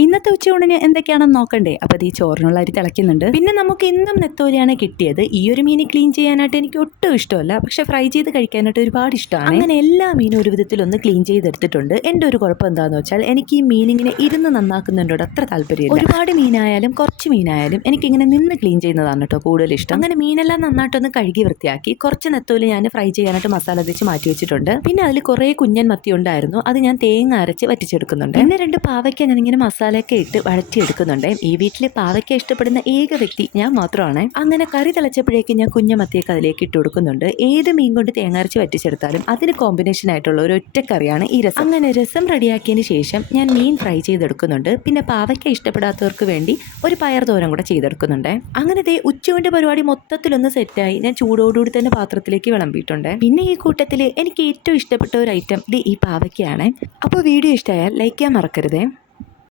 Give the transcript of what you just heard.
ഇന്നത്തെ ഉച്ചയൂണിന് എന്തൊക്കെയാണെന്ന് നോക്കണ്ടേ? അപ്പോൾ അത് ഈ ചോറിനുള്ള അരി തിളയ്ക്കുന്നുണ്ട്. പിന്നെ നമുക്ക് ഇന്നും നെത്തോലിയാണ് കിട്ടിയത്. ഈ ഒരു മീൻ ക്ലീൻ ചെയ്യാനായിട്ട് എനിക്ക് ഒട്ടും ഇഷ്ടമല്ല. പക്ഷെ ഫ്രൈ ചെയ്ത് കഴിക്കാനായിട്ട് ഒരുപാട് ഇഷ്ടമാണ്. അങ്ങനെ എല്ലാ മീനും ഒരു വിധത്തിൽ ഒന്ന് ക്ലീൻ ചെയ്തെടുത്തിട്ടുണ്ട്. എന്റെ ഒരു കുഴപ്പം എന്താണെന്ന് വെച്ചാൽ എനിക്ക് ഈ മീനിങ്ങനെ ഇരുന്ന് നന്നാക്കുന്നതിനോട് അത്ര താല്പര്യമില്ല. ഒരുപാട് മീനായാലും കുറച്ച് മീനായാലും എനിക്ക് ഇങ്ങനെ നിന്ന് ക്ലീൻ ചെയ്യുന്നതാണ് കേട്ടോ കൂടുതൽ ഇഷ്ടം. അങ്ങനെ മീനെല്ലാം നന്നായിട്ടൊന്ന് കഴുകി വൃത്തിയാക്കി കുറച്ച് നെത്തോലി ഞാൻ ഫ്രൈ ചെയ്യാനായിട്ട് മസാല തേച്ച് മാറ്റി വെച്ചിട്ടുണ്ട്. പിന്നെ അതിൽ കുറേ കുഞ്ഞൻ മത്തി ഉണ്ടായിരുന്നു. അത് ഞാൻ തേങ്ങ അരച്ച് വറ്റിച്ചെടുക്കുന്നുണ്ട്. പിന്നെ രണ്ട് പാവയ്ക്ക് ഞാൻ ഇങ്ങനെ ഞാനിങ്ങനെ മസാലയൊക്കെ ഇട്ട് വഴറ്റിയെടുക്കുന്നുണ്ട്. ഈ വീട്ടിൽ പാവയ്ക്ക ഇഷ്ടപ്പെടുന്ന ഏക വ്യക്തി ഞാൻ മാത്രമാണ്. അങ്ങനെ കറി തിളച്ചപ്പോഴേക്കും ഞാൻ കുഞ്ഞമത്തിയൊക്കെ അതിലേക്ക് ഇട്ട് കൊടുക്കുന്നുണ്ട്. ഏത് മീൻ കൊണ്ട് തേങ്ങാരച്ച് വറ്റിച്ചെടുത്താലും അതിന് കോമ്പിനേഷൻ ആയിട്ടുള്ള ഒരു ഒറ്റ കറിയാണ് ഈ രസം. അങ്ങനെ രസം റെഡിയാക്കിയതിന് ശേഷം ഞാൻ മീൻ ഫ്രൈ ചെയ്തെടുക്കുന്നുണ്ട്. പിന്നെ പാവയ്ക്ക ഇഷ്ടപ്പെടാത്തവർക്ക് വേണ്ടി ഒരു പയർ തോരം കൂടെ ചെയ്തെടുക്കുന്നുണ്ട്. അങ്ങനെ ദേ ഉച്ചവിന്റെ പരിപാടി മൊത്തത്തിലൊന്ന് സെറ്റായി. ഞാൻ ചൂടോടുകൂടി തന്നെ പാത്രത്തിലേക്ക് വിളമ്പിയിട്ടുണ്ട്. പിന്നെ ഈ കൂട്ടത്തിൽ എനിക്ക് ഏറ്റവും ഇഷ്ടപ്പെട്ട ഒരു ഐറ്റം ദേ ഈ പാവയ്ക്കയാണ്. അപ്പോൾ വീഡിയോ ഇഷ്ടമായാൽ ലൈക്ക് ചെയ്യാൻ മറക്കരുതേ.